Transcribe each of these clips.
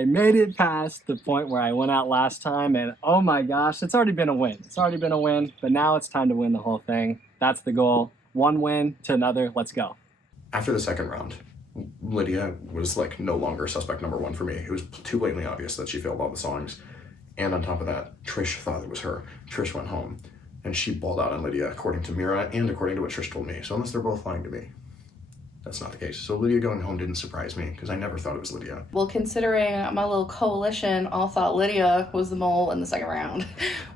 I made it past the point where I went out last time, and oh my gosh, it's already been a win. It's already been a win, but now it's time to win the whole thing. That's the goal. One win to another. Let's go. After the second round, Lydia was like no longer suspect number one for me. It was too blatantly obvious that she failed all the songs. And on top of that, Trish thought it was her. Trish went home and she balled out on Lydia, according to Mira and according to what Trish told me. So unless they're both lying to me, that's not the case. So Lydia going home didn't surprise me because I never thought it was Lydia. Well, considering my little coalition all thought Lydia was the mole in the second round,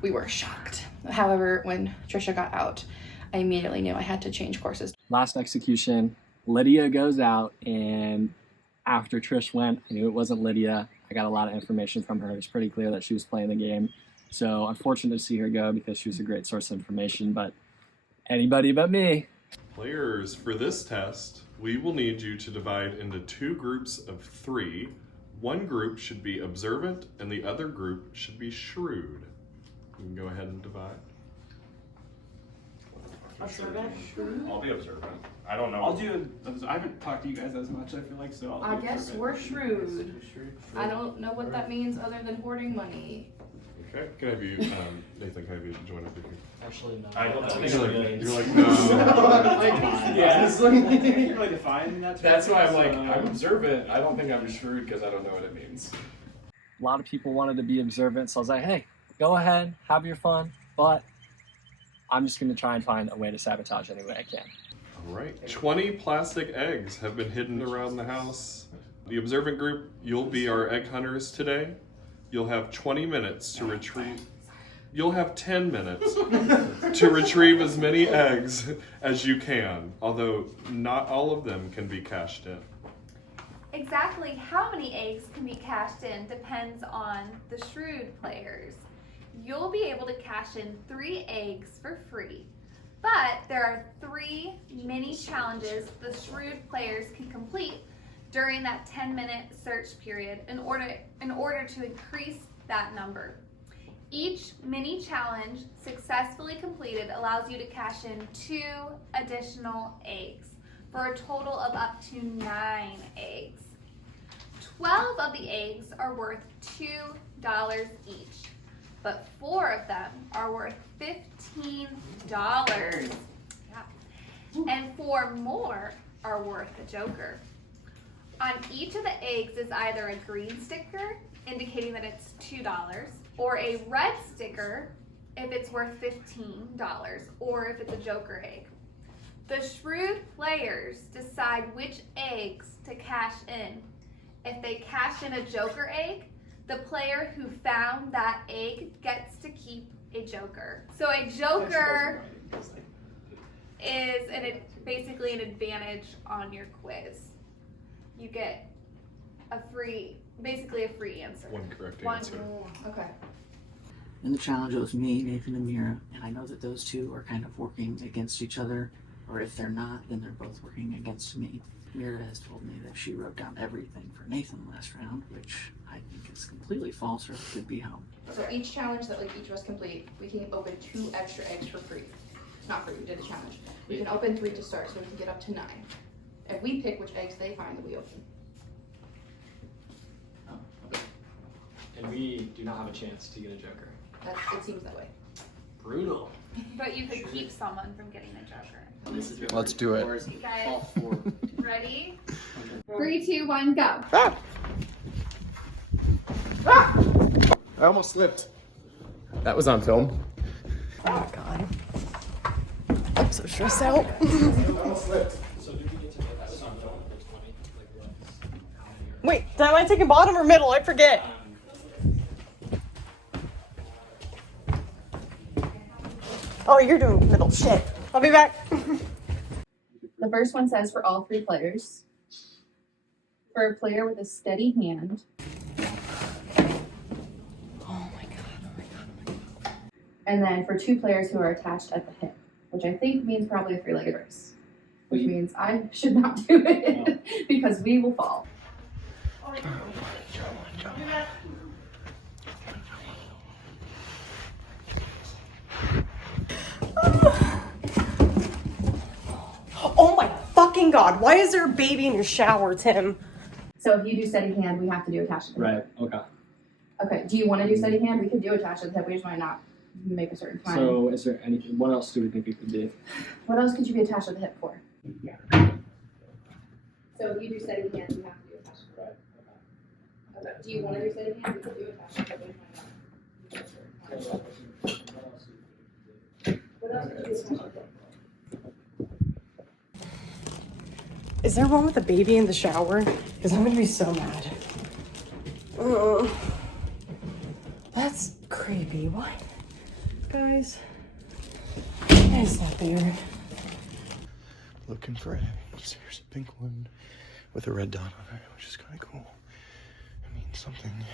we were shocked. However, when Trisha got out, I immediately knew I had to change courses. Last execution, Lydia goes out, and after Trish went, I knew it wasn't Lydia. I got a lot of information from her. It was pretty clear that she was playing the game. So unfortunate to see her go because she was a great source of information, but anybody but me. Players, for this test, we will need you to divide into 2 groups of 3. One group should be observant and the other group should be shrewd. You can go ahead and divide. Observant? I'll be observant. I don't know. I haven't talked to you guys as much, I feel like, so I guess we're shrewd. I don't know what that means other than hoarding money. Okay, can I have you, Nathan, can I have you join up with you? Actually, no. I don't think You're like, no. Yeah, it's like, you can't really define that. That's why I'm like, I'm observant. I don't think I'm shrewd because I don't know what it means. A lot of people wanted to be observant, so I was like, hey, go ahead, have your fun, but I'm just going to try and find a way to sabotage any way I can. All right, 20 plastic eggs have been hidden around the house. The observant group, you'll be our egg hunters today. You'll have 20 minutes to retrieve. You'll have 10 minutes to retrieve as many eggs as you can, although not all of them can be cashed in. Exactly how many eggs can be cashed in depends on the shrewd players. You'll be able to cash in 3 eggs for free, but there are 3 mini challenges the shrewd players can complete during that 10-minute search period in order to increase that number. Each mini challenge successfully completed allows you to cash in 2 additional eggs for a total of up to 9 eggs. 12 of the eggs are worth $2 each, but 4 of them are worth $15. Yeah. And 4 more are worth a joker. On each of the eggs is either a green sticker, indicating that it's $2, or a red sticker if it's worth $15, or if it's a joker egg. The shrewd players decide which eggs to cash in. If they cash in a joker egg, the player who found that egg gets to keep a joker. So a joker is basically an advantage on your quiz. You get basically a free answer. One correct One. answer. Okay. In the challenge, it was me, Nathan, and Mira, and I know that those 2 are kind of working against each other, or if they're not, then they're both working against me. Mira has told me that she wrote down everything for Nathan last round, which I think is completely false, or it could be home. So each challenge that each of us complete, we can open 2 extra eggs for free. Not free, we did the challenge. We can open 3 to start, so we can get up to 9. If we pick which eggs they find, that we open. And we do not have a chance to get a joker. It seems that way. Brutal. But you could keep someone from getting a joker. This is Let's do it. You guys ready? 3, 2, 1, go. I almost slipped. That was on film. Oh my god. I'm so stressed out. I almost slipped. So did we get to that was on film for 20? Wait, am I taking bottom or middle? I forget. Oh, you're doing middle. Shit. I'll be back. The first one says for all 3 players. For a player with a steady hand. Oh my god. And then for 2 players who are attached at the hip, which I think means probably a 3-legged race. Which means I should not do it because we will fall. Oh my fucking god. Why is there a baby in your shower, Tim? So if you do steady hand, we have to do attached to the hip. Right. Okay. Okay, do you want to do steady hand? We could do attached to the hip, we just might not make a certain time. So is there anything? What else do we think we could do? What else could you be attached to the hip for? So if you do steady hand, we have to do attached to the hip. Okay, do you want to do steady hand? We could do attached to the hip, we just might not. What else could you do attached to the hip? Is there one with a baby in the shower? Because I'm gonna be so mad. That's creepy. What? Guys, it's not there. Looking for eggs. Here's a pink one with a red dot on it, which is kind of cool. It means something.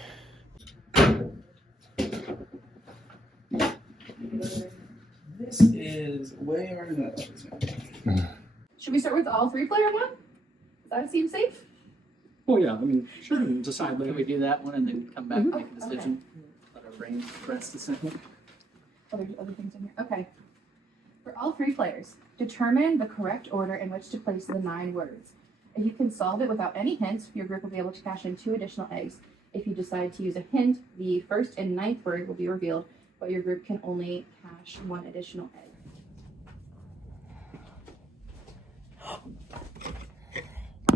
This is way harder than I thought it was going to be. Should we start with all 3-player one? Does that seem safe? Well, yeah. I mean, sure. We can decide Can later. we do that one and then come back and make a Okay. decision? Let our brains rest a second. Oh, there's other things in here. Okay. For all 3 players, determine the correct order in which to place the 9 words. If you can solve it without any hints, your group will be able to cash in 2 additional eggs. If you decide to use a hint, the first and 9th word will be revealed, but your group can only cash 1 additional egg.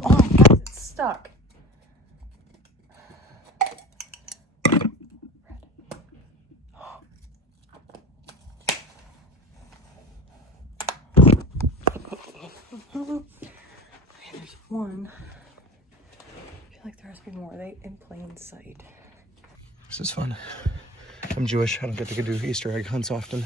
Oh, guys, it's stuck. Okay, there's one. I feel like there has to be more. Are they in plain sight? This is fun. I'm Jewish. I don't get to do Easter egg hunts often.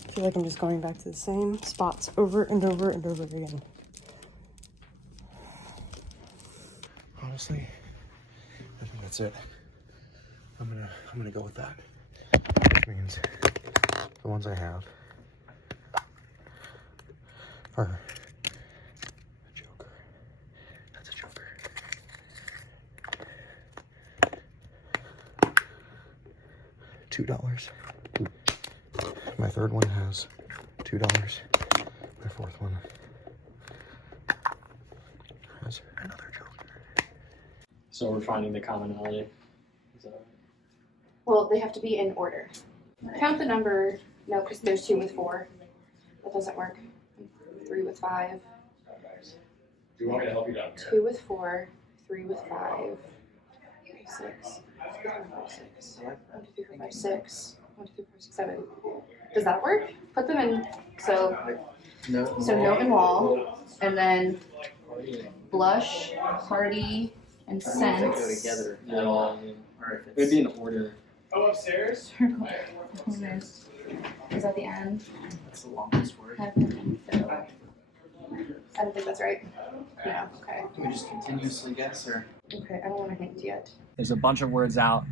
I feel like I'm just going back to the same spots over and over and over again. Honestly, I think that's it. I'm gonna go with that. Which means the ones I have are a joker. That's a joker. $2. My third one has $2. My fourth one has another joker. So we're finding the commonality. Is that right? Well, they have to be in order. Count the number. No, because there's 2 with 4. That doesn't work. 3 with 5. Do you want me to help you down here? 2 with 4. 3 with 5. 6. 6. 1, 2, 3, 4, 5, 6. 1, 2, 3, 4, 6, 7. Does that work? Put them in. So note and wall, and then blush, party, and They scent. go together. Yeah. Or if it's It'd be in order. Oh, upstairs? Circle. Is that the end? that's the longest word. Have them fill. I don't think that's right. No. Okay. Can we just continuously guess or? Okay. I don't want to hint yet. There's a bunch of words out.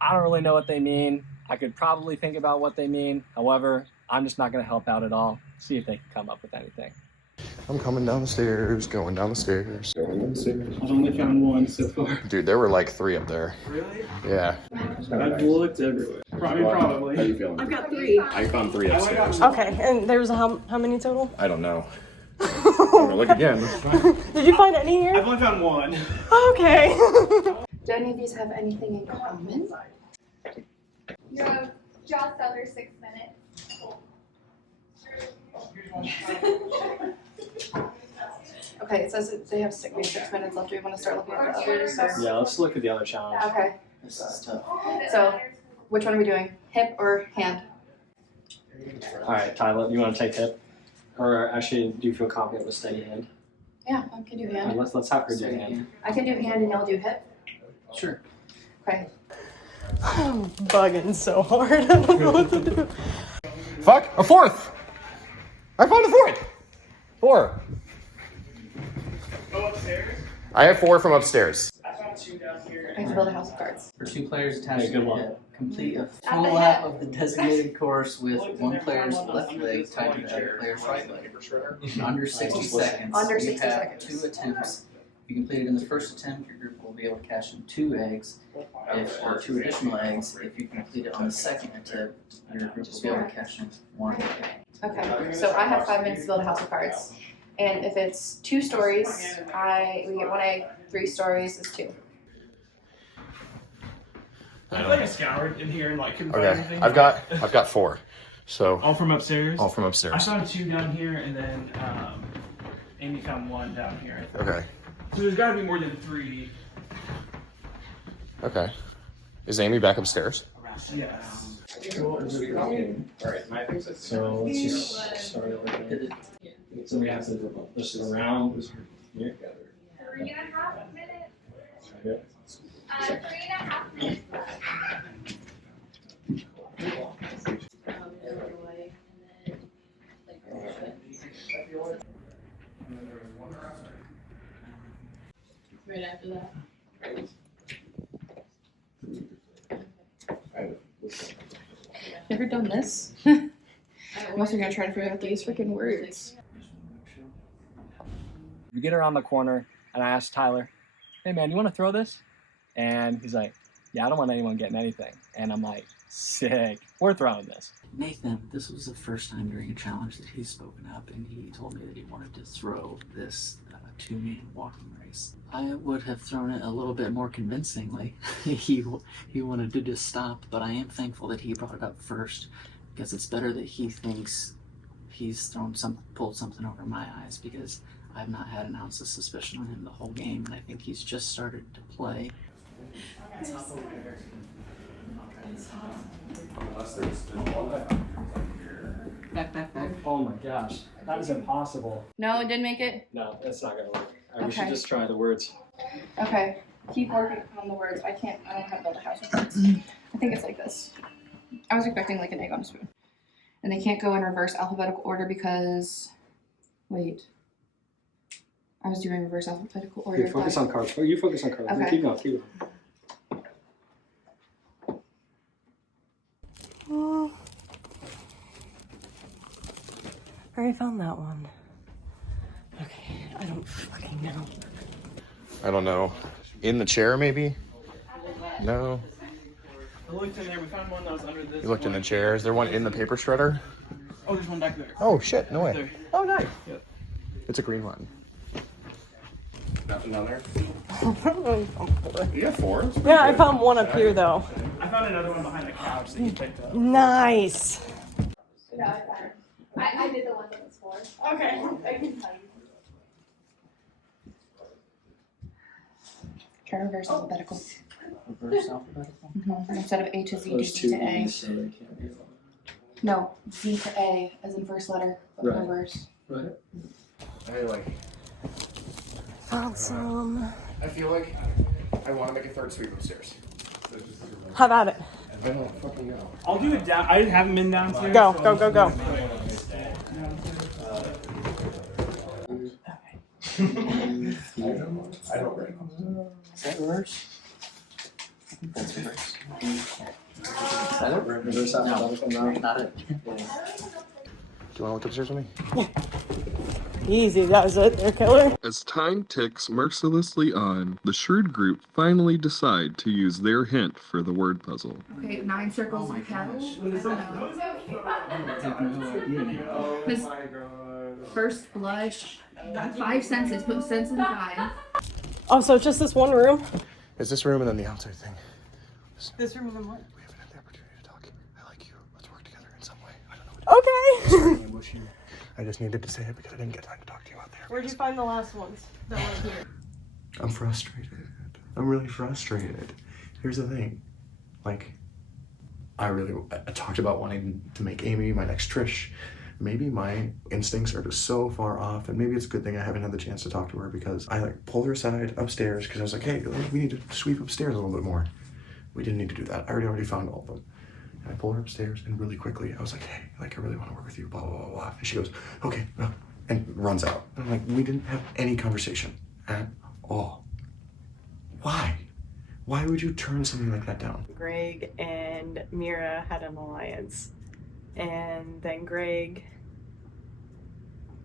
I don't really know what they mean. I could probably think about what they mean. However, I'm just not going to help out at all. See if they can come up with anything. I'm coming down the stairs, going down the stairs. I've only found 1 so far. Dude, there were like 3 up there. Really? Yeah. I've looked everywhere. Probably. How you feeling? I've got 3. I found 3 upstairs. Okay, and there's how many total? I don't know. I'm gonna look again. Did you find any here? I've only found 1. Okay. Do any of these have anything in common? You have Josh Other 6 minutes. Okay, it says they have 6 minutes left. Do we want to start looking at the others? Or? Yeah, let's look at the other challenge. Okay. This is tough. So, which one are we doing? Hip or hand? All right, Tyler, you want to take hip? Or actually, do you feel confident with steady hand? Yeah, I can do All right, hand. let's have her do hand. I can do hand and y'all do hip. Sure. Okay. I'm bugging so hard. I don't know what to do. Fuck! A 4th! I found a 4th! 4. Oh, upstairs? I have 4 from upstairs. I found 2 down here. I have to build a house of cards. For 2 players attached Okay, good to the one. hip, Complete a full lap of the designated course with one player's left leg tied to the other player's right leg. In under 60 seconds. Under 60 you have seconds. 2 attempts. If you complete it in the first attempt, your group will be able to cash in 2 eggs, or 2 additional eggs. If you complete it on the second attempt, your group will be able to cash in 1 egg. Okay, so I have 5 minutes to build a house of cards. And if it's 2 stories, we get 1 egg, 3 stories is 2. I like a scoured in here and like couldn't find Okay, anything. I've got 4. So All from upstairs? all from I upstairs. found 2 down here and then Amy found 1 down here. Okay. So there's gotta be more than 3 Okay. Is Amy back upstairs? around. Yes. So let's just start over here. So we have to push it around here. 3.5 minutes. Okay. 3.5 minutes left. Right after that. Never done this. I'm also gonna try to figure out these freaking words. We get around the corner, and I asked Tyler, "Hey man, you want to throw this?" And he's like, "Yeah, I don't want anyone getting anything." And I'm like, "Sick, we're throwing this." Nathan, this was the first time during a challenge that he's spoken up, and he told me that he wanted to throw this 2-man walking race. I would have thrown it a little bit more convincingly. he wanted to just stop, but I am thankful that he brought it up first, because it's better that he thinks he's pulled something over my eyes, because I've not had an ounce of suspicion on him the whole game, and I think he's just started to play. Back. Oh my gosh, that is impossible. No, it didn't make it? No, that's not gonna work. We should Okay. just try the words. Okay, keep working on the words. I don't know how to build a house with words. I think it's like this. I was expecting like an egg on a spoon. And they can't go in reverse alphabetical order because, wait. I was doing reverse alphabetical order. Here, focus on cards. You focus on cards. Okay. Keep going. I already found that one. Okay, I don't fucking know. I don't know. In the chair, maybe? No. I looked in there, we found one that was under this. You looked in the chair. Is there one in the paper shredder? Oh, there's one back there. Oh shit! No way. There. Oh nice. Yep. It's a green one. Another. Yeah, You got 4. I found one up here though. I found another one behind the couch that you picked up. Nice. No, I found it. I did the one that was 4. Okay. I can tell you. Try reverse alphabetical. Reverse alphabetical? Instead of A to Z, Those to Z two to A. E's, so they can't be wrong. No, Z to A as in first letter, but Right. reverse. Right. Found some. I feel like I want to make a 3rd sweep upstairs. How about it? I don't fucking know. I'll do it down. I haven't been downstairs. Go, so go, I'm go, just go. gonna I don't know. Is that reverse? I think that's reverse. Is that it? Reverse alphabetical, No, no. not it. Do you want to look upstairs with me? Easy, that was it. They're killer. As time ticks mercilessly on, the shrewd group finally decide to use their hint for the word puzzle. Okay, 9 circles Oh my of hell. gosh. Because first blush, 5 senses, put sense in 5. Oh, so it's just this one room? It's this room and then the outside thing. This room and then what? We haven't had the opportunity to talk. I like you. Let's work together in some way. I don't know what Okay. to do. I just needed to say it because I didn't get time to talk to you out there. Where'd you find the last ones that weren't here? I'm frustrated. I'm really frustrated. Here's the thing. Like, I talked about wanting to make Amy my next Trish. Maybe my instincts are just so far off, and maybe it's a good thing I haven't had the chance to talk to her, because I pulled her aside upstairs because I was like, hey, we need to sweep upstairs a little bit more. We didn't need to do that. I already found all of them. And I pulled her upstairs, and really quickly I was like, hey, I really want to work with you, blah, blah, blah, blah. And she goes, okay, and runs out. And I'm like, we didn't have any conversation at all. Why? Why would you turn something like that down? Greg and Mira had an alliance. And then Greg,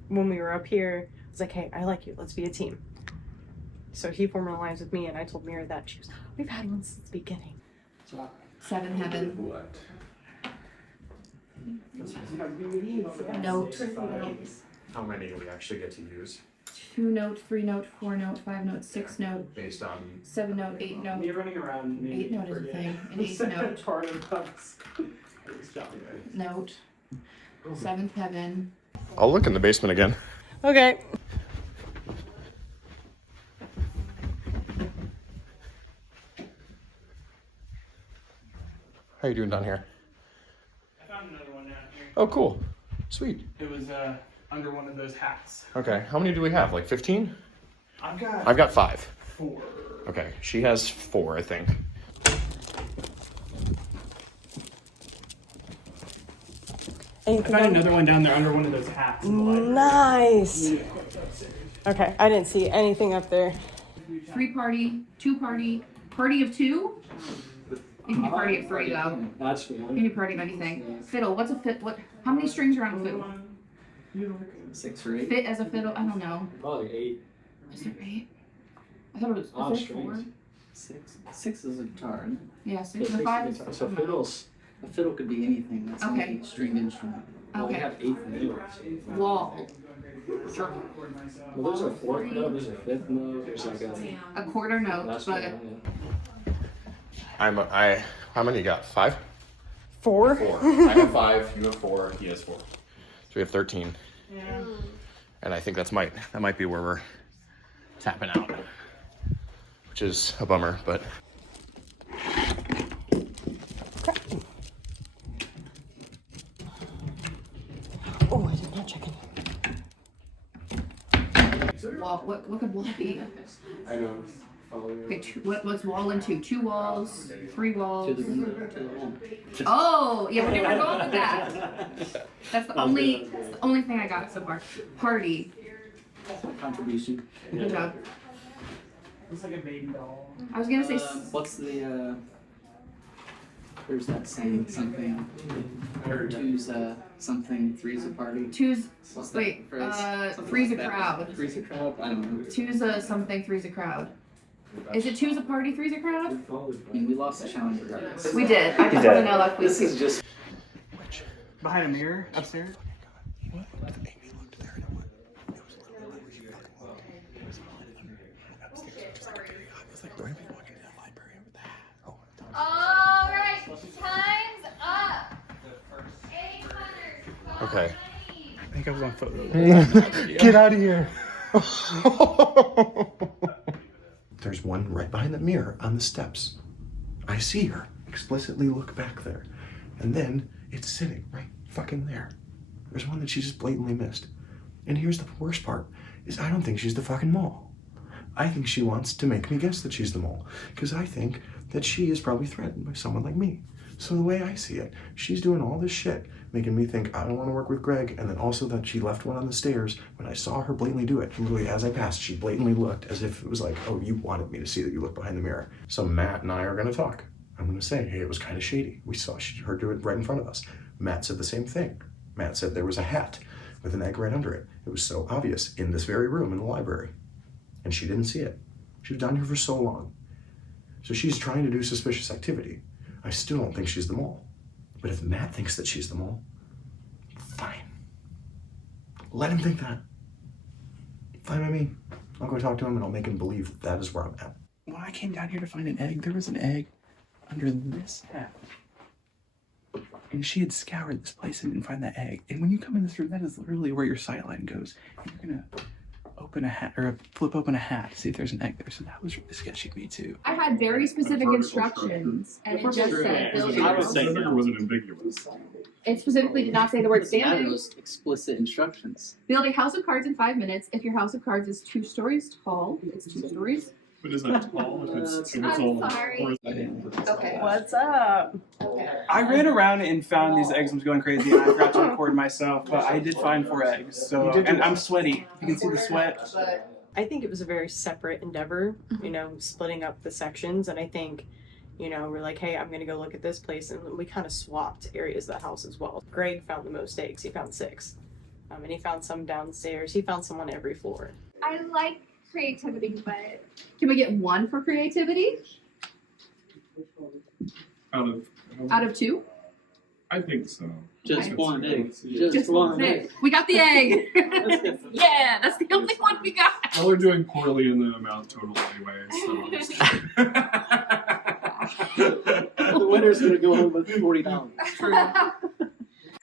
when we were up here, was like, hey, I like you. Let's be a team. So he formed an alliance with me, and I told Mira that. She was, we've had one since the beginning. Seven heaven. What? Note. How many do we actually get to use? 2 note, 3 note, 4 note, 5 note, 6 note, Based on 7 note, 8 note. You're running around. 8 note is a thing. An 8th note. Part of us. Note. 7th heaven. I'll look in the basement again. Okay. How you doing down here? I found another one down here. Oh, cool. Sweet. It was under one of those hats. Okay, how many do we have? Like 15? I've got 5. 4. Okay, she has 4, I think. I found another one down there under one of those hats. In the library. Nice. Okay, I didn't see anything up there. 3 party, 2 party, party of 2. You can do party of 3 though. That's You one. can do party of anything. Fiddle. What's a fit? What? How many strings are on a fiddle? 6 or 8. Fit as a fiddle? I don't know. Probably 8. Is there 8? I thought it was. Odd Is there 4? strings. 6 is a guitar. Yeah, 6 or 5. So fiddles. A fiddle could be anything. That's Okay. any stringed instrument. Well, we Okay. have 8th notes. Wall. Well, there's a 4th note. There's a 5th note. There's like A quarter note, that's but How many you got? 5? 4? 4. I have 5, you have 4, he has 4. So we have 13. Yeah. And I think that might be where we're tapping out. Which is a bummer, but Oh, I did not check it. wall. What could wall be? I know. Okay, what's wall and 2? 2 walls, 3 walls. To the window, to the wall. Oh, yeah, we're going with that. That's the only thing I got so far. Party. Contribution. Good job. Looks like a baby doll. I was gonna say What's the there's that saying something. Two's something, three's a party. two's. What's that Wait, phrase? Something three's like a that. crowd. Three's a crowd? I don't know. Two's a something, three's a crowd. Is it two's a party, three's a crowd? I mean, we lost the challenge regardless. We did. I just want to know if we. This is just. Behind a mirror upstairs. What? Amy looked there and it was literally like where you fucking look. It was on upstairs. Just like, I was like, where are we walking to that library with that? Oh, All right, time's up. 800. okay. I think I was on photo. Get out of here. There's one right behind the mirror on the steps. I see her explicitly look back there. And then it's sitting right fucking there. There's one that she just blatantly missed. And here's the worst part, is I don't think she's the fucking mole. I think she wants to make me guess that she's the mole. Because I think that she is probably threatened by someone like me. So the way I see it, she's doing all this shit, making me think I don't want to work with Greg, and then also that she left one on the stairs when I saw her blatantly do it. Literally, as I passed, she blatantly looked as if it was like, oh, you wanted me to see that you looked behind the mirror. So Matt and I are going to talk. I'm going to say, hey, it was kind of shady. We saw her do it right in front of us. Matt said the same thing. Matt said there was a hat with an egg right under it. It was so obvious in this very room in the library. And she didn't see it. She was down here for so long. So she's trying to do suspicious activity. I still don't think she's the mole. But if Matt thinks that she's the mole, fine. Let him think that. Fine by me. I'll go talk to him and I'll make him believe that is where I'm at. When I came down here to find an egg, there was an egg under this hat. And she had scoured this place and didn't find that egg. And when you come in this room, that is literally where your sight line goes. And you're gonna open a hat or flip open a hat to see if there's an egg there. So that was really sketchy to me too. I had very specific instructions, and it just said building I would house. say it wasn't ambiguous. It specifically did not say the word That standing. was explicit instructions. Build a house of cards in 5 minutes. If your house of cards is 2 stories tall, it's 2 stories. But isn't that tall if it's I'm all sorry. Okay. What's up? I ran around and found these eggs and was going crazy, and I forgot to record myself, but I did find 4 eggs. So, and I'm sweaty. You can see the sweat. I think it was a very separate endeavor, you know, splitting up the sections. And I think, you know, we're like, hey, I'm going to go look at this place. And we kind of swapped areas of the house as well. Greg found the most eggs. He found 6. And he found some downstairs. He found some on every floor. I like creativity, but Can we get 1 for creativity Out out of 2? I think so. Just Okay. one egg. Yeah. Just one egg. We got the egg. Yeah, that's the only one we got. Well, we're doing poorly in the amount total anyway, so. The winner's gonna go home with $40.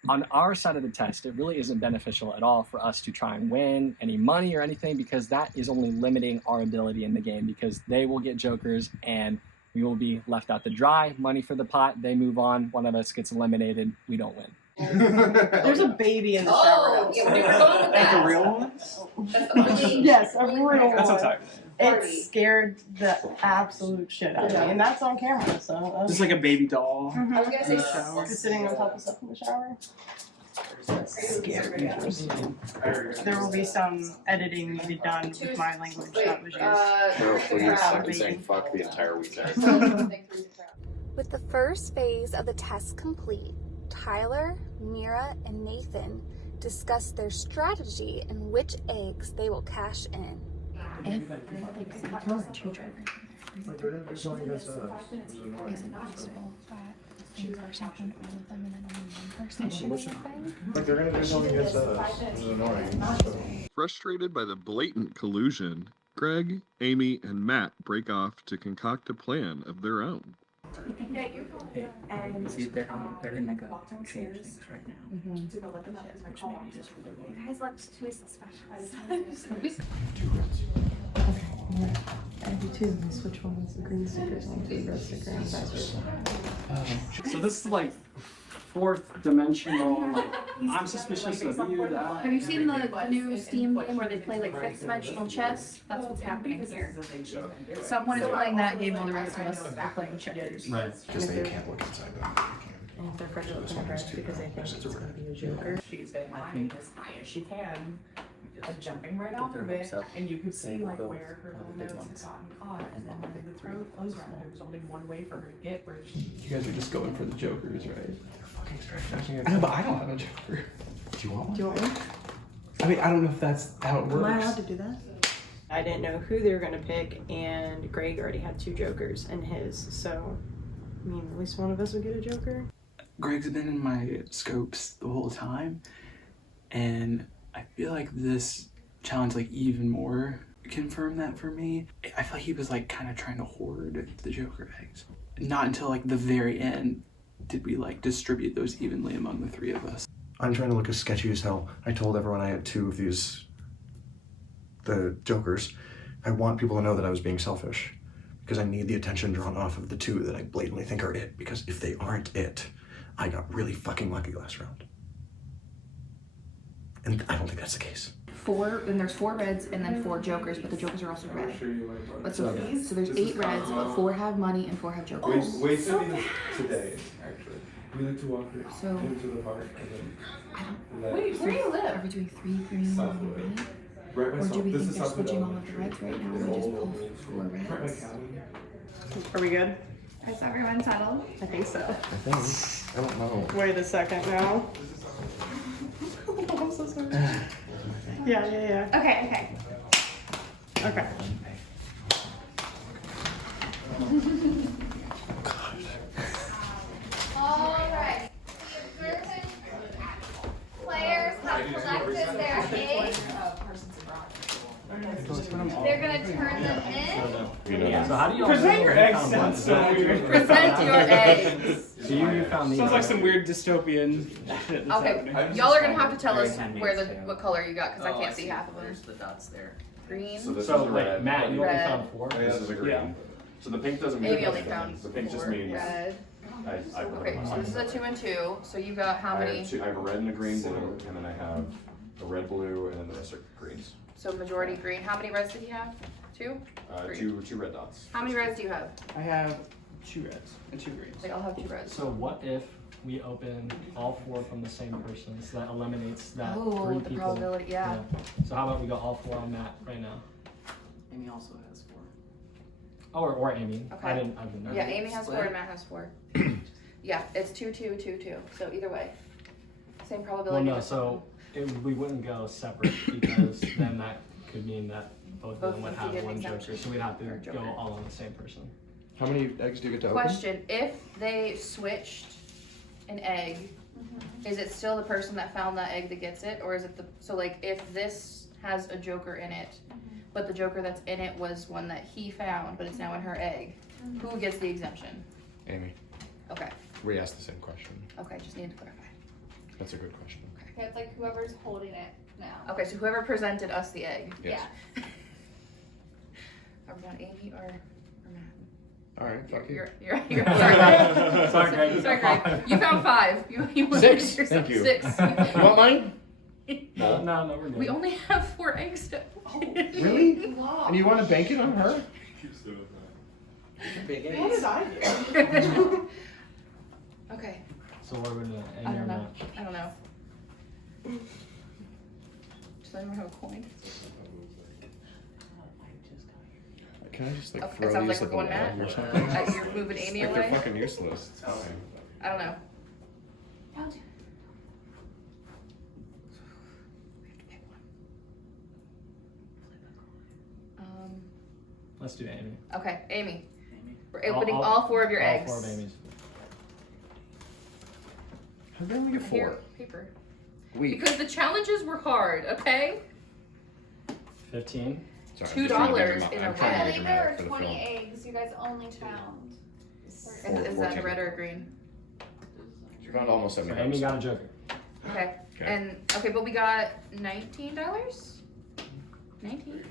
On our side of the test, it really isn't beneficial at all for us to try and win any money or anything, because that is only limiting our ability in the game, because they will get jokers and we will be left out to dry. Money for the pot, they move on, one of us gets eliminated, we don't win. There's a baby in the shower. Like a real one? Yes, a real That's one. what's happening. It scared the absolute shit out of me, and that's on camera. So Just like a baby doll. I was gonna say in the shower. just sitting on top of stuff in the shower. Scary. There will be some editing to be done with my language that was used. Carol you're stuck in saying fuck the entire weekend. with the first phase of the test complete, Tyler, Mira, and Nathan discuss their strategy and which eggs they will cash in. Frustrated by the blatant collusion, Greg, Amy, and Matt break off to concoct a plan of their own. See, they're in like a change things right now. Guys, let's twist special. I do too. Switch ones, the green stickers onto the red sticker and vice versa. So this is like 4th dimensional, like, I'm suspicious of you, that. Have you seen the new Steam game where they play like 5th dimensional chess? That's what's happening here. Someone is playing that game while the rest of us are playing checkers. Right. Because they can't look inside them. And if they're afraid to open the breast because they think it's going to be a joker. She's been laughing as high as she can, jumping right off of it, and you could see like where her little nose had gotten caught, and then when the throat closed around her, there was only one way for her to get where she. You guys are just going for the jokers, right? They're fucking strategizing. I know, but I don't have a joker. Do you want one? Do you want one? I mean, I don't know if that's how it Am I allowed works. to do that? I didn't know who they were going to pick, and Greg already had 2 jokers in his, so I mean, at least one of us would get a joker. Greg's been in my scopes the whole time, and I feel like this challenge like even more confirmed that for me. I feel like he was like kind of trying to hoard the joker eggs. Not until like the very end did we like distribute those evenly among the 3 of us. I'm trying to look as sketchy as hell. I told everyone I had 2 of these, the jokers. I want people to know that I was being selfish, because I need the attention drawn off of the 2 that I blatantly think are it, because if they aren't it, I got really fucking lucky last round. And I don't think that's the case. 4, then there's 4 reds and then 4 jokers, but the jokers are also red. But so there's 8 reds, but 4 have money and 4 have jokers. Wait till today, actually. We like to walk So into the park and then. I don't. Wait, Where do you live? Are we doing 3 green, 1 red? Right by Or do we this think is they're South switching all Development. of the reds right now? And we just pull 4 Right by reds. County. Are we good? Is everyone settled? I think so. I think. I don't know. Wait a second now. I'm so sorry. Yeah. Okay. Okay. Alright. The observant players have collected their eggs. They're gonna turn them in. So how do you Present your eggs sounds so weird. Present your eggs. So you found these. Sounds like some weird dystopian shit that's Okay, happening. y'all are gonna have to tell us what color you got, because I can't see half of them. There's the dots there. Green. So this So is wait, red. Matt, you only Red. found 4? This is a green. Yeah. So the pink doesn't mean Amy only anything. found The pink just 4 means red. I put Okay, them so on. this is a 2 and 2. So you got how many? I have a red and a green blue, and then I have a red blue, and then the rest are greens. So majority green. How many reds did he have? 2? Two red dots. How many reds do you have? I have 2 reds and 2 greens. They all have 2 reds. So what if we open all 4 from the same person? So that eliminates that Oh, 3 the people. probability, yeah. So how about we go all 4 on Matt right now? Amy also has 4. Or Amy. Okay. I didn't know. Yeah, Amy has 4 Split. and Matt has 4. Yeah, it's 2, 2, 2, 2. So either way, same Well, probability. no, so we wouldn't go separate because then that could mean that both Both of them would of them could have get an one exemption joker. So we'd have to or go joker. all on the same person. How many eggs do you get to open? Question: if they switched an egg, is it still the person that found that egg that gets it, or is it so like if this has a joker in it, but the joker that's in it was one that he found, but it's now in her egg, who gets the exemption? Amy. Okay. We asked the same question. Okay, just need to clarify. That's a good question. Okay, it's like whoever's holding it now. Okay, so whoever presented us the egg. Yes. Yeah. Are we on Amy or Matt? All right, fuck you. You're sorry, Greg. Sorry, Greg. Sorry, Greg. You found 5. You 6. yourself Thank you. 6. You want mine? No, we're good. We only have 4 eggs to Really? And you want to bank it on her? Big What eggs. did I do? Okay. So what are we doing? I Amy or don't know. Matt? I don't know. Does anyone have a coin? Can I just like Okay, it throw sounds these like at we're the going wall Matt. or something? You're moving Amy Like away? they're fucking useless. It's fine. I don't know. Don't do it. Let's do Amy. Okay, Amy. Amy. We're opening all 4 of your eggs. All 4 of Amy's. How did I only get 4? Here, paper. Weak. Because the challenges were hard, okay? 15. Sorry, $2 I'm just trying to measure in my- a I'm I trying to red. measure believe my there egg were for the 20 film. eggs. You guys only found. Is that a 14. red or a green? You found almost So 70. Amy got a joker. Okay. Okay. And okay, but we got $19. 19.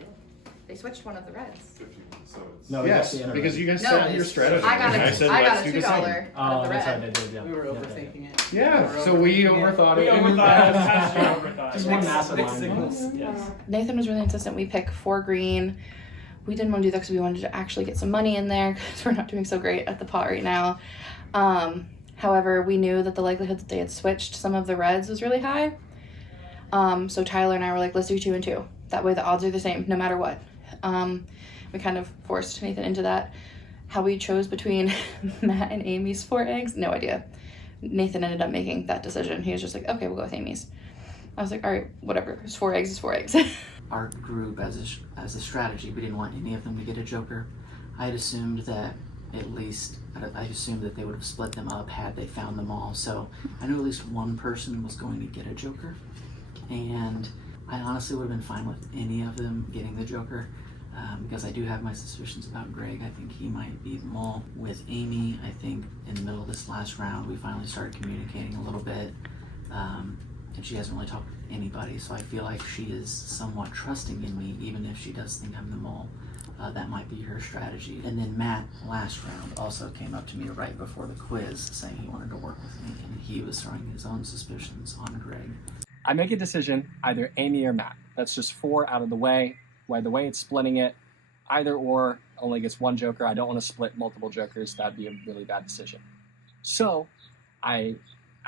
They switched one of the reds. 15, so it's... No, we Yes, got the because you guys No, said your strategy. I got and I said, I got let's a do the $2 same. out Oh, of the that's red. right, they did, yeah. We were Yeah, overthinking it. Yeah, so we overthought it. We and overthought it. Just one Mixed- massive mixed line. signals. Yes. Nathan was really insistent we pick 4 green. We didn't want to do that because we wanted to actually get some money in there because we're not doing so great at the pot right now. However, we knew that the likelihood that they had switched some of the reds was really high. So Tyler and I were like, let's do 2 and 2. That way the odds are the same no matter what. We kind of forced Nathan into that. How we chose between Matt and Amy's 4 eggs, no idea. Nathan ended up making that decision. He was just like, okay, we'll go with Amy's. I was like, all right, whatever. It's 4 eggs, it's 4 eggs. Our group, as a strategy, we didn't want any of them to get a joker. I had assumed that I assumed that they would have split them up had they found them all. So I knew at least one person was going to get a joker. And I honestly would have been fine with any of them getting the joker. Because I do have my suspicions about Greg. I think he might be the mole. With Amy, I think in the middle of this last round, we finally started communicating a little bit. And she hasn't really talked to anybody, so I feel like she is somewhat trusting in me, even if she does think I'm the mole. That might be her strategy. And then Matt, last round, also came up to me right before the quiz saying he wanted to work with me, and he was throwing his own suspicions on Greg. I make a decision, either Amy or Matt. That's just 4 out of the way. By the way it's splitting it, either or only gets 1 joker. I don't want to split multiple jokers. That'd be a really bad decision. So I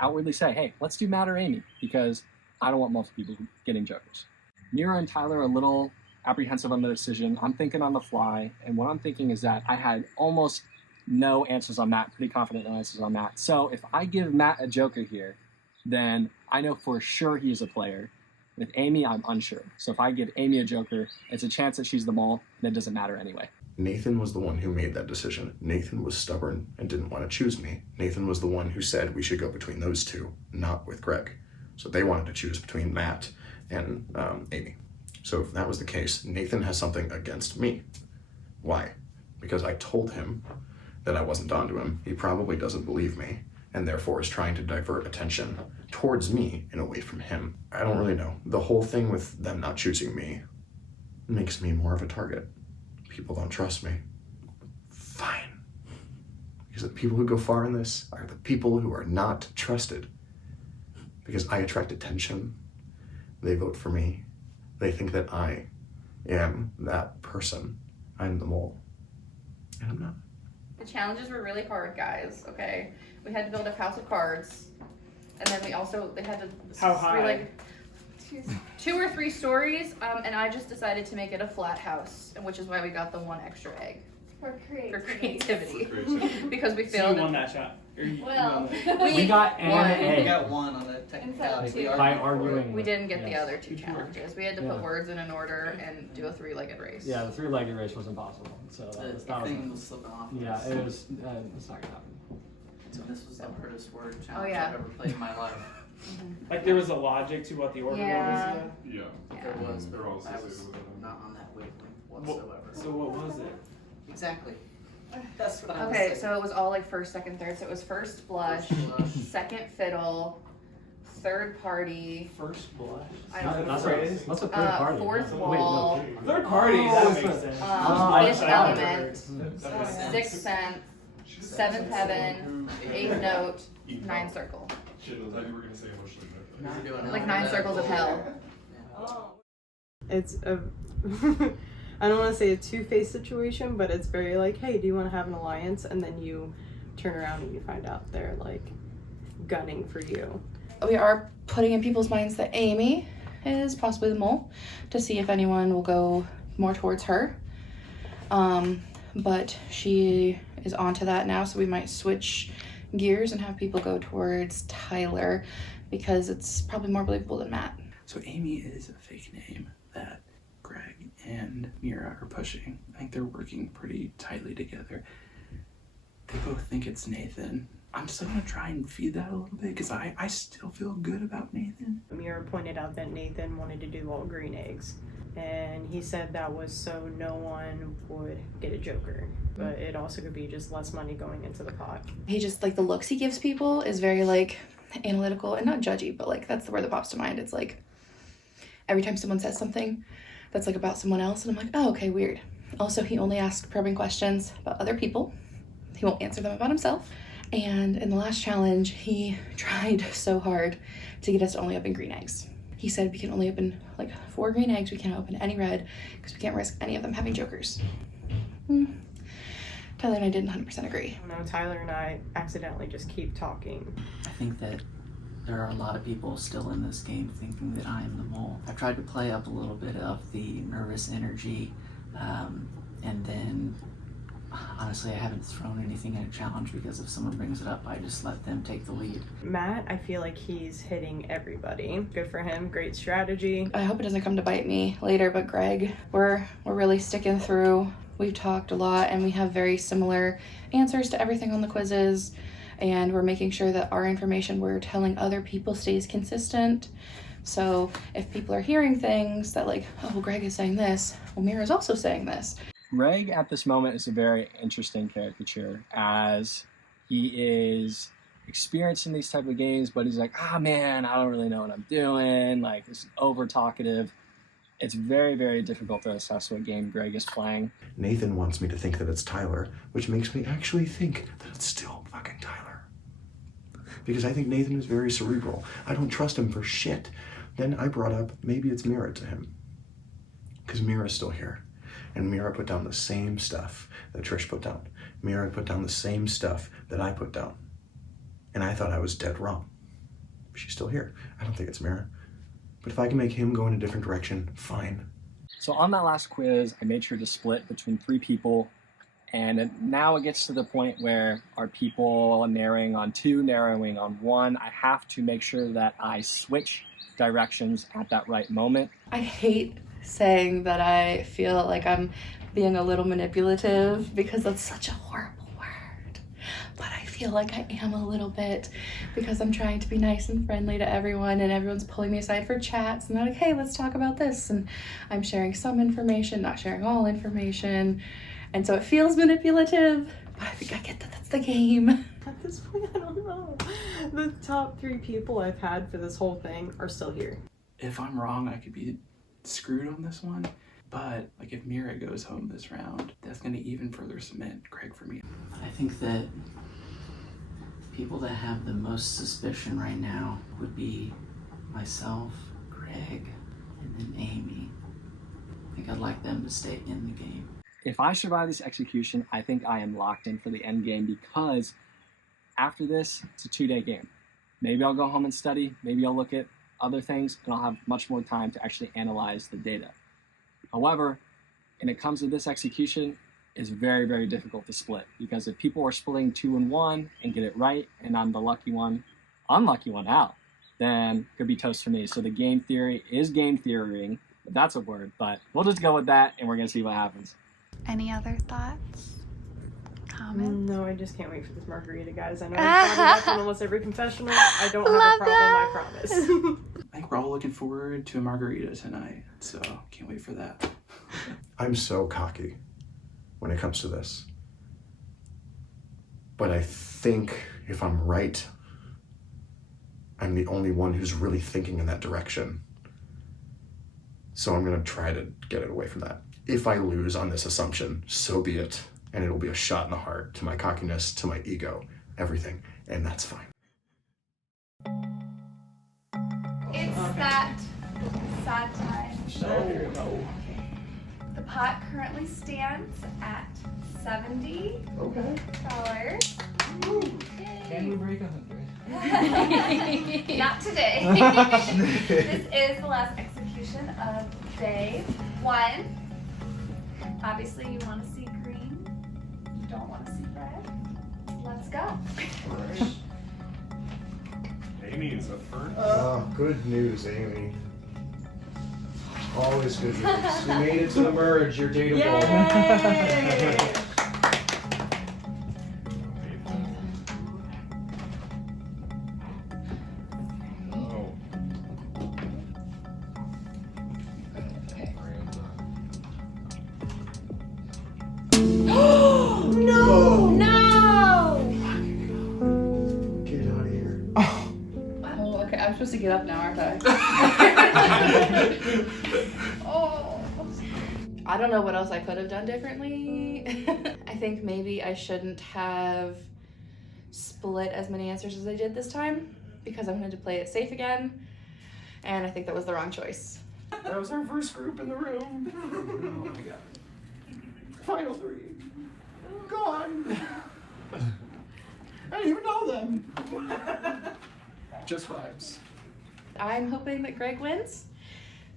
outwardly say, hey, let's do Matt or Amy, because I don't want multiple people getting jokers. Mira and Tyler are a little apprehensive on the decision. I'm thinking on the fly, and what I'm thinking is that I had almost no answers on Matt, pretty confident no answers on Matt. So if I give Matt a joker here, then I know for sure he's a player. With Amy, I'm unsure. So if I give Amy a joker, it's a chance that she's the mole, and it doesn't matter anyway. Nathan was the one who made that decision. Nathan was stubborn and didn't want to choose me. Nathan was the one who said we should go between those 2, not with Greg. So they wanted to choose between Matt and Amy. So if that was the case, Nathan has something against me. Why? Because I told him that I wasn't onto him. He probably doesn't believe me, and therefore is trying to divert attention towards me and away from him. I don't really know. The whole thing with them not choosing me makes me more of a target. People don't trust me. Fine. Because the people who go far in this are the people who are not trusted. Because I attract attention. They vote for me. They think that I am that person. I'm the mole. And I'm not. The challenges were really hard, guys, okay? We had to build a house of cards. And then they had to... How high? Like, 2 or 3 stories, and I just decided to make it a flat house, which is why we got the 1 extra egg. For creativity. For creativity. Because we So failed. you won that shot. Or you Well, won that. We got an One. We egg. got one on the technicality. Instead of By argued for it. arguing. We didn't get the Yes. other 2 challenges. We had to put Yeah. words in an order and do a 3-legged race. Yeah, the 3-legged race was impossible. So that was, The thing was slipping off. yeah, it was. It's not gonna happen. So this was the hardest word Oh, challenge yeah. I've ever played in my life. Like there was a logic to what the order Yeah. was. Yeah. There was, They're but all I was associated with it. not on that wavelength whatsoever. So what was it? Exactly. That's what I was Okay, saying. so it was all like first, second, third. So it was first blush, First blush. second fiddle, third party, First blush. I don't know. That's a third party. fourth yeah. wall, Wait, no, Third party. That makes sense. fifth element, That makes sense. sixth sense, seventh heaven, eighth note, 9 circle. Shit, I thought you were gonna say emotionally We were doing Like 9 circles of hell. It's a I don't want to say a two-faced situation, but it's very like, hey, do you want to have an alliance? And then you turn around and you find out they're like gunning for you. We are putting in people's minds that Amy is possibly the mole to see if anyone will go more towards her. But she is onto that now, so we might switch gears and have people go towards Tyler because it's probably more believable than Matt. So Amy is a fake name that Greg and Mira are pushing. I think they're working pretty tightly together. They both think it's Nathan. I'm still gonna try and feed that a little bit because I still feel good about Nathan. Mira pointed out that Nathan wanted to do all green eggs. And he said that was so no one would get a joker. But it also could be just less money going into the pot. He just, like, the looks he gives people is very, like, analytical and not judgy, but, like, that's the word that pops to mind. It's like every time someone says something that's, like, about someone else, and I'm like, oh, okay, weird. Also, he only asks probing questions about other people. He won't answer them about himself. And in the last challenge, he tried so hard to get us to only open green eggs. He said we can only open like 4 green eggs. We can't open any red because we can't risk any of them having jokers. Tyler and I didn't 100% agree. No, Tyler and I accidentally just keep talking. I think that there are a lot of people still in this game thinking that I am the mole. I tried to play up a little bit of the nervous energy, and then honestly I haven't thrown anything in a challenge because if someone brings it up, I just let them take the lead. Matt, I feel like he's hitting everybody. Good for him, great strategy. I hope it doesn't come to bite me later, but Greg, we're really sticking through. We've talked a lot and we have very similar answers to everything on the quizzes, and we're making sure that our information we're telling other people stays consistent. So if people are hearing things that like, oh, well, Greg is saying this, well, Mira's also saying this. Greg at this moment is a very interesting caricature as he is experiencing these type of games, but he's like, ah, man, I don't really know what I'm doing. Like, this is over talkative. It's very, very difficult to assess what game Greg is playing. Nathan wants me to think that it's Tyler, which makes me actually think that it's still fucking Tyler. Because I think Nathan is very cerebral. I don't trust him for shit. Then I brought up maybe it's Mira to him. Because Mira's still here. And Mira put down the same stuff that Trish put down. Mira put down the same stuff that I put down. And I thought I was dead wrong. She's still here. I don't think it's Mira. But if I can make him go in a different direction, fine. So on that last quiz, I made sure to split between 3 people. And now it gets to the point where our people narrowing on 2, narrowing on 1. I have to make sure that I switch directions at that right moment. I hate saying that I feel like I'm being a little manipulative because that's such a horrible word, but I feel like I am a little bit because I'm trying to be nice and friendly to everyone, and everyone's pulling me aside for chats and they're like, hey, let's talk about this, and I'm sharing some information, not sharing all information, and so it feels manipulative, but I think I get that that's the game. At this point, I don't know. The top 3 people I've had for this whole thing are still here. If I'm wrong, I could be screwed on this one, but like if Mira goes home this round, that's going to even further cement Greg for me. I think that people that have the most suspicion right now would be myself, Greg, and then Amy. I think I'd like them to stay in the game. If I survive this execution, I think I am locked in for the end game because after this, it's a 2-day game. Maybe I'll go home and study. Maybe I'll look at other things, and I'll have much more time to actually analyze the data. However, when it comes to this execution, it's very, very difficult to split, because if people are splitting 2 and 1 and get it right, and I'm the unlucky one out, then it could be toast for me. So the game theory is game theorying, if that's a word, but we'll just go with that and we're gonna see what happens. Any other thoughts? Comments? No, I just can't wait for this margarita, guys. I know I've brought it up in almost every confessional. I don't have a problem, I promise. I think we're all looking forward to a margarita tonight, so can't wait for that. I'm so cocky when it comes to this. But I think if I'm right, I'm the only one who's really thinking in that direction. So I'm gonna try to get it away from that. If I lose on this assumption, so be it. And it'll be a shot in the heart to my cockiness, to my ego, everything, and that's fine. It's that sad time. Oh, no. The pot currently stands at $70. Okay. Can we break 100? Not today. This is the last execution of day 1. Obviously, you want to see green. You don't want to see red. Let's go. Amy's a first. Oh, good news, Amy. Always good news. You made it to the merge. You're dateable. No! Get out of here. Oh, okay. I'm supposed to get up now, aren't I? Oh. I don't know what else I could have done differently. I think maybe I shouldn't have split as many answers as I did this time, because I wanted to play it safe again, and I think that was the wrong choice. That was our first group in the room. Oh my god. Final 3. Gone. I didn't even know them. Just vibes. I'm hoping that Greg wins,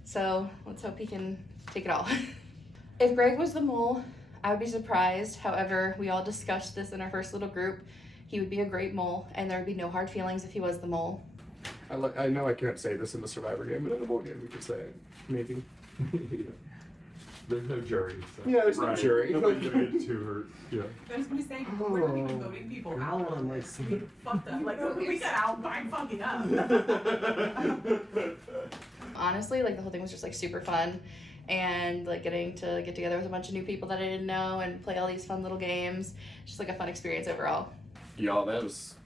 so let's hope he can take it all. If Greg was the mole, I would be surprised. However, we all discussed this in our first little group. He would be a great mole, and there would be no hard feelings if he was the mole. I know I can't say this in the Survivor game, but in the bowl game we could say it. Maybe. There's no jury. So. Yeah, there's no jury. Nobody's gonna get too hurt. Yeah. I was gonna say, we're not even voting people out on this. Fucked up. Like, we got out by fucking up. Honestly, like, the whole thing was just like super fun, and like getting to get together with a bunch of new people that I didn't know and play all these fun little games. Just like a fun experience overall. Y'all, that's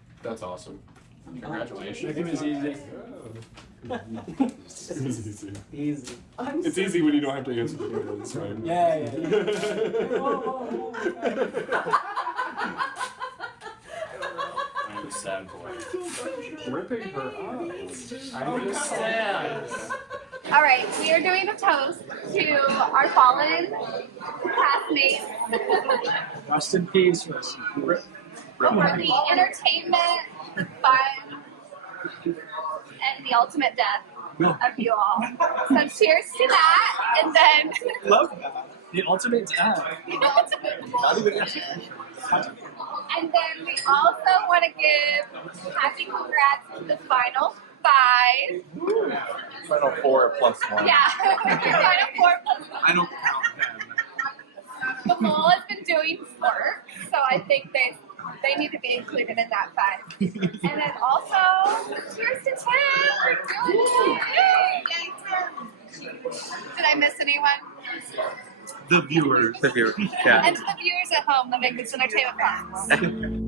awesome. Congratulations. It was easy. It's easy. Easy. It's easy when you don't have to answer the questions, right? Yeah. I'm a sad boy. Ripping her up. I'm sad. All right, we are doing a toast to our fallen castmates Rest in peace. for the entertainment, the fun, and the ultimate death of you all. So cheers to that, and then Love that. The ultimate death. and then we also want to give happy congrats to the final 5. Final 4 plus 1. Yeah, final 4 plus 1. I don't count them. The mole has been doing work, so I think they need to be included in that 5. And then also, cheers to Tim for doing it! Yay, Tim! Did I miss anyone? The viewers. Yeah. And to the viewers at home that make this entertainment possible.